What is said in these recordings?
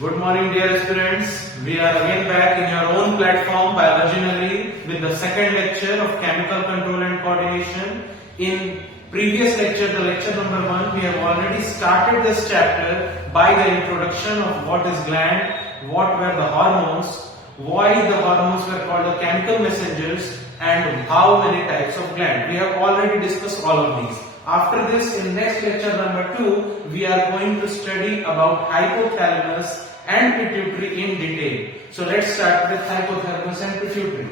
Good morning, dear students. We are again back in your own platform, Biology Nagari, with the second lecture of Chemical Control and Coordination. In previous lecture, the lecture number 1, we have already started this chapter by the introduction of what is gland, what were the hormones, why the hormones were called the chemical messengers, and how many types of gland. We have already discussed all of these. After this, in next lecture number 2, we are going to study about hypothalamus and pituitary in detail. So let's start with hypothalamus and pituitary.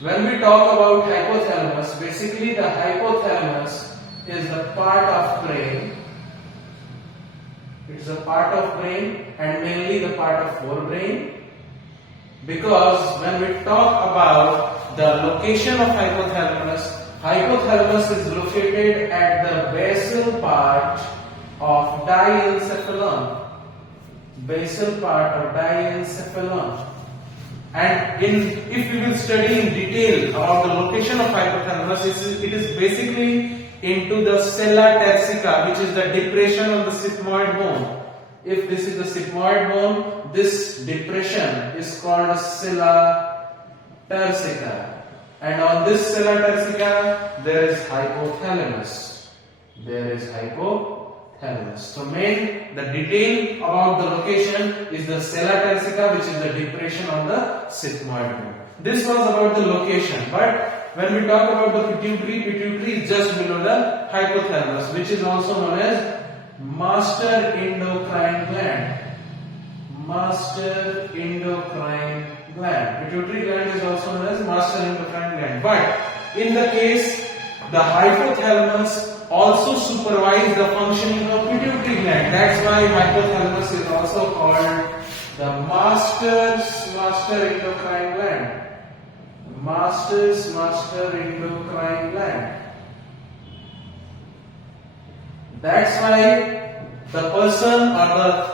When we talk about hypothalamus, basically the hypothalamus is the part of brain. It is a part of brain and mainly the part of forebrain. Because when we talk about the location of hypothalamus, hypothalamus is located at the basal part of diencephalon. Basal part of diencephalon. And if we will study in detail about the location of hypothalamus, it is basically into the sella turcica, which is the depression of the sigmoid bone. If this is the sigmoid bone, this depression is called a sella turcica. And on this sella turcica, there is hypothalamus. There is hypothalamus. So the detail about the location is the sella turcica, which is the depression on the sigmoid bone. This was about the location, but when we talk about the pituitary is just below the hypothalamus, which is also known as master endocrine gland. Master endocrine gland. Pituitary gland is also known as master endocrine gland. But in the case, the hypothalamus also supervises the functioning of pituitary gland. That's why hypothalamus is also called the master endocrine gland. Master endocrine gland. That's why the person or the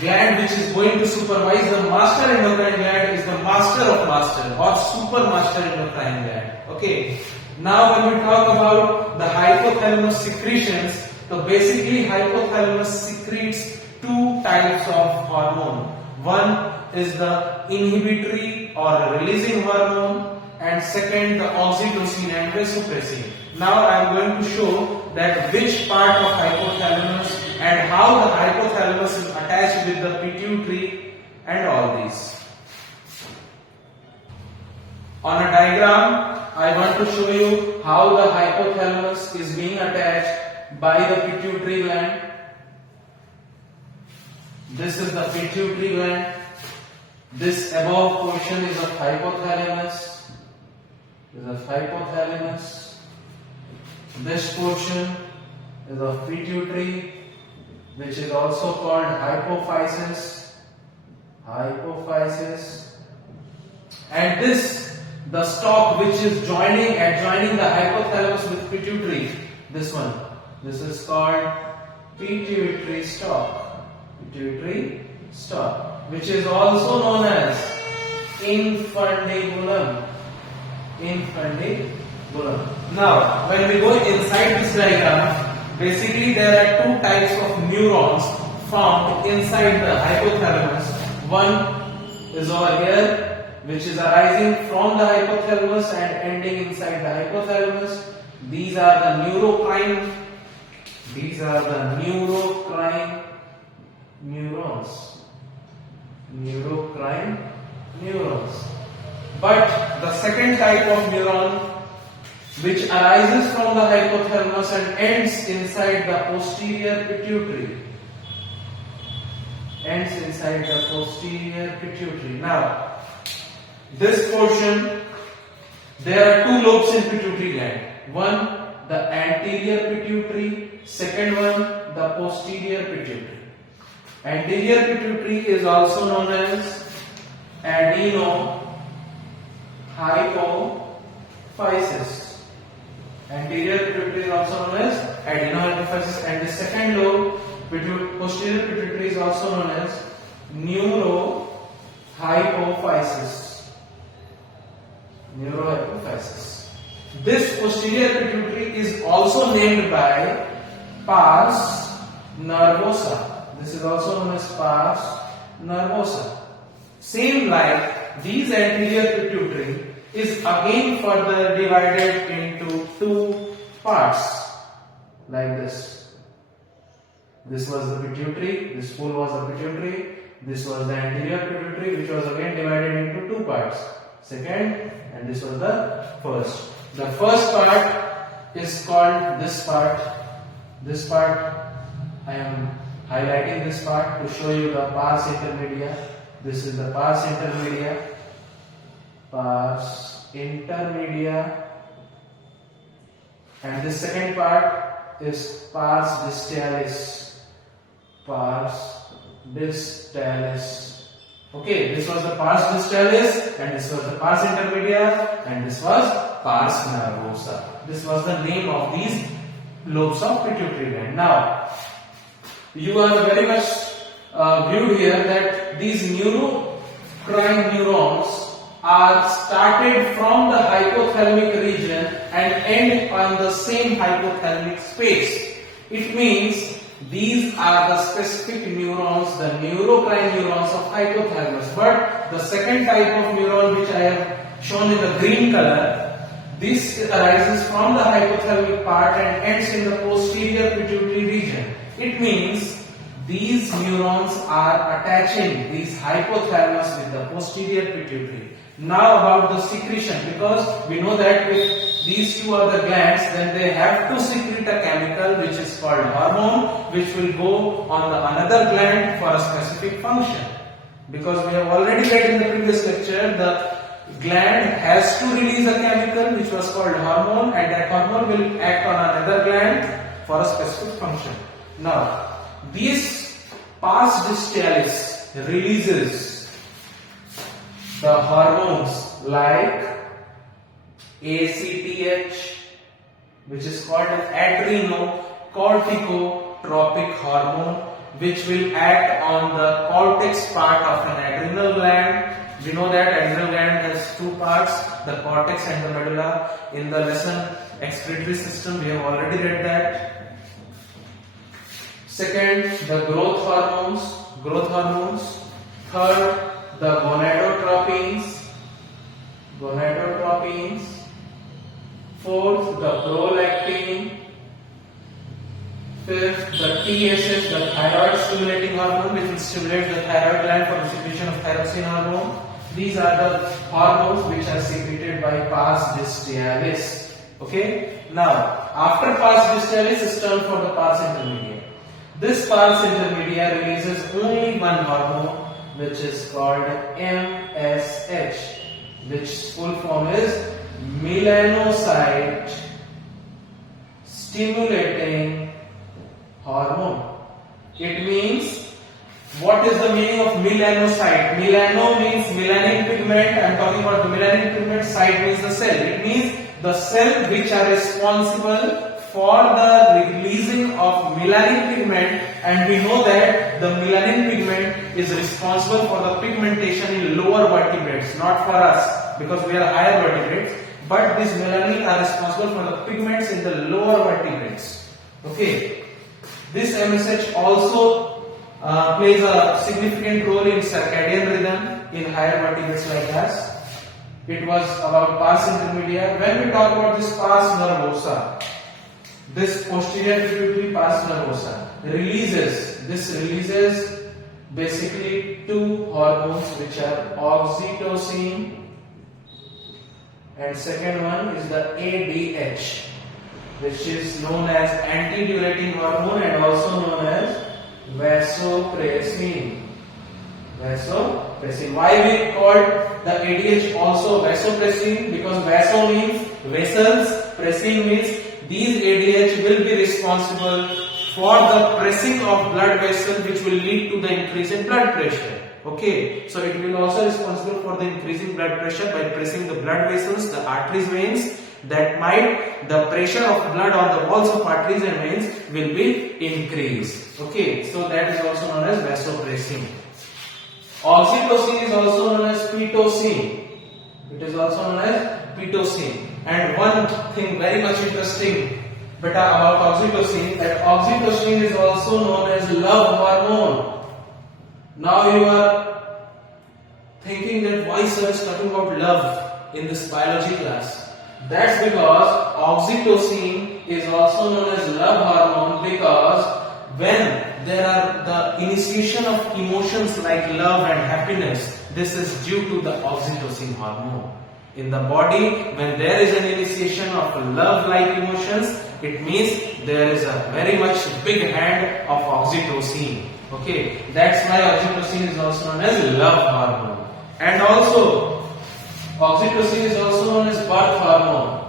gland which is going to supervise the master endocrine gland is the master of master or super master endocrine gland. Okay. Now when we talk about the hypothalamus secretions, so basically hypothalamus secretes two types of hormone. One is the inhibitory or releasing hormone, and second the oxytocin and vasopressin. Now I am going to show that which part of hypothalamus and how the hypothalamus is attached with the pituitary and all these. On a diagram, I want to show you how the hypothalamus is being attached by the pituitary gland. This is the pituitary gland. This above portion is of hypothalamus. This portion is of pituitary, which is also called hypophysis. And this, the stalk which is adjoining the hypothalamus with pituitary, this one, this is called pituitary stalk. Pituitary stalk, which is also known as infundibulum. Now, when we go inside this diagram, basically there are two types of neurons found inside the hypothalamus. One is over here, which is arising from the hypothalamus and ending inside the hypothalamus. These are the neurocrine. Neurons. But the second type of neuron, which arises from the hypothalamus and ends inside the posterior pituitary. Now, this portion, there are two lobes in pituitary gland. One, the anterior pituitary. Second one, the posterior pituitary. Anterior pituitary is also known as adenohypophysis. Anterior pituitary is also known as adenohypophysis, and the second lobe, posterior pituitary, is also known as neurohypophysis. This posterior pituitary is also named by pars nervosa. This is also known as pars nervosa. Same like these anterior pituitary is again further divided into two parts like this. This was the pituitary, this full was the pituitary, this was the anterior pituitary, which was again divided into two parts. Second, and this was the first. The first part is called this part. This part, I am highlighting this part to show you the pars intermedia. This is the pars intermedia. Pars intermedia. And the second part is pars distalis. Pars distalis. Okay, this was the pars distalis, and this was the pars intermedia, and this was pars nervosa. This was the name of these lobes of pituitary gland. Now, you are very much viewed here that these neurocrine neurons are started from the hypothalamic region and end on the same hypothalamic space. It means these are the specific neurons, the neurocrine neurons of hypothalamus. But the second type of neuron which I have shown in the green color, this arises from the hypothalamic part and ends in the posterior pituitary region. It means these neurons are attaching these hypothalamus with the posterior pituitary. Now about the secretion, because we know that if these two are the glands, then they have to secrete a chemical which is called hormone, which will go on the another gland for a specific function. Because we have already read in the previous lecture, the gland has to release a chemical which was called hormone, and that hormone will act on another gland for a specific function. Now, this pars distalis releases the hormones like ACTH, which is called adrenocorticotropic hormone, which will act on the cortex part of an adrenal gland. We know that adrenal gland has two parts, the cortex and the medulla. In the lesson excretory system, we have already read that. Second, the growth hormones. Third, the gonadotropins. Fourth, the prolactin. Fifth, the TSH, the thyroid stimulating hormone, which will stimulate the thyroid gland for the secretion of thyroxine hormone. These are the hormones which are secreted by pars distalis. Okay. Now, after pars distalis is turn for the pars intermedia. This pars intermedia releases only one hormone, which is called MSH, which full form is melanocyte stimulating hormone. It means, what is the meaning of melanocyte? Melano means melanin pigment. I am talking about the melanin pigment. Cyte means the cell. It means the cell which are responsible for the releasing of melanin pigment, and we know that the melanin pigment is responsible for the pigmentation in lower vertebrates, not for us because we are higher vertebrates, but these melanin are responsible for the pigments in the lower vertebrates. Okay, this MSH also plays a significant role in circadian rhythm in higher vertebrates like us. It was about pars intermedia. When we talk about this pars nervosa, this posterior pituitary pars nervosa releases basically two hormones, which are oxytocin, and second one is the ADH, which is known as antidiuretic hormone and also known as vasopressin. Why we called the ADH also vasopressin? Because vaso means vessels, pressin means these ADH will be responsible for the pressing of blood vessel, which will lead to the increase in blood pressure. Okay, so it will also responsible for the increasing blood pressure by pressing the blood vessels, the arteries, veins. That might the pressure of blood on the walls of arteries and veins will be increased. Okay, so that is also known as vasopressin. Oxytocin is also known as pitocin. It is also known as pitocin. And one thing very much interesting about oxytocin, that oxytocin is also known as love hormone. Now you are thinking that why sir is talking about love in this biology class? That's because oxytocin is also known as love hormone, because when there are the initiation of emotions like love and happiness, this is due to the oxytocin hormone. In the body, when there is an initiation of love like emotions, it means there is a very much big hand of oxytocin. Okay, that's why oxytocin is also known as love hormone. And also, oxytocin is also known as birth hormone.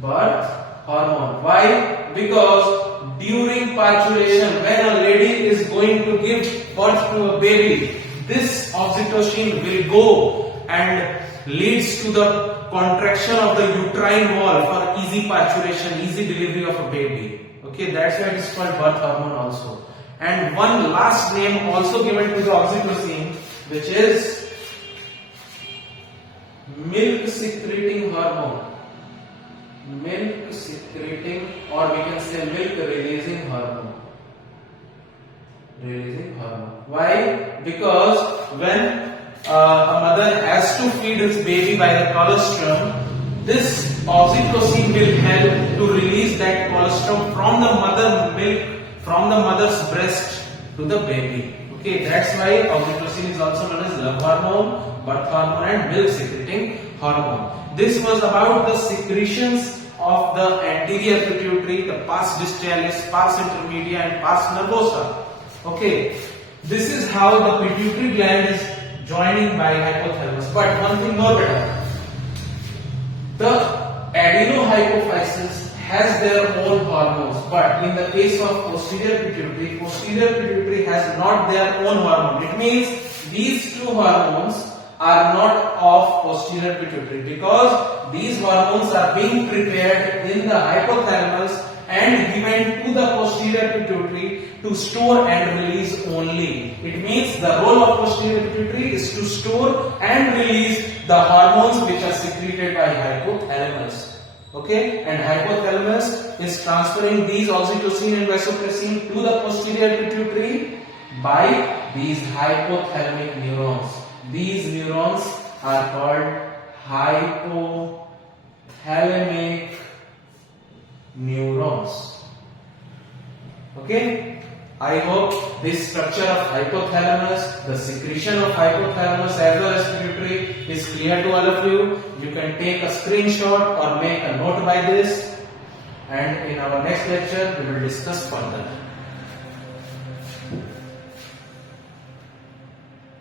Birth hormone. Why? Because during parturition, when a lady is going to give birth to a baby, this oxytocin will go and leads to the contraction of the uterine wall for easy parturition, easy delivery of a baby. Okay, that's why it is called birth hormone also. And one last name also given to the oxytocin, which is milk secreting hormone. Milk secreting, or we can say milk releasing hormone. Releasing hormone. Why? Because when a mother has to feed its baby by the colostrum, this oxytocin will help to release that colostrum from the mother milk, from the mother's breast to the baby. Okay, that's why oxytocin is also known as love hormone, birth hormone, and milk secreting hormone. This was about the secretions of the anterior pituitary, the pars distalis, pars intermedia, and pars nervosa. Okay, this is how the pituitary gland is joining by hypothalamus. But one thing more better, the adenohypophysis has their own hormones, but in the case of posterior pituitary has not their own hormone. It means these two hormones are not of posterior pituitary, because these hormones are being prepared in the hypothalamus and given to the posterior pituitary to store and release only. It means the role of posterior pituitary is to store and release the hormones which are secreted by hypothalamus. Okay, and hypothalamus is transferring these oxytocin and vasopressin to the posterior pituitary by these hypothalamic neurons. These neurons are called hypothalamic neurons. Okay, I hope this structure of hypothalamus, the secretion of hypothalamus as well as pituitary is clear to all of you. You can take a screenshot or make a note by this, and in our next lecture we will discuss further.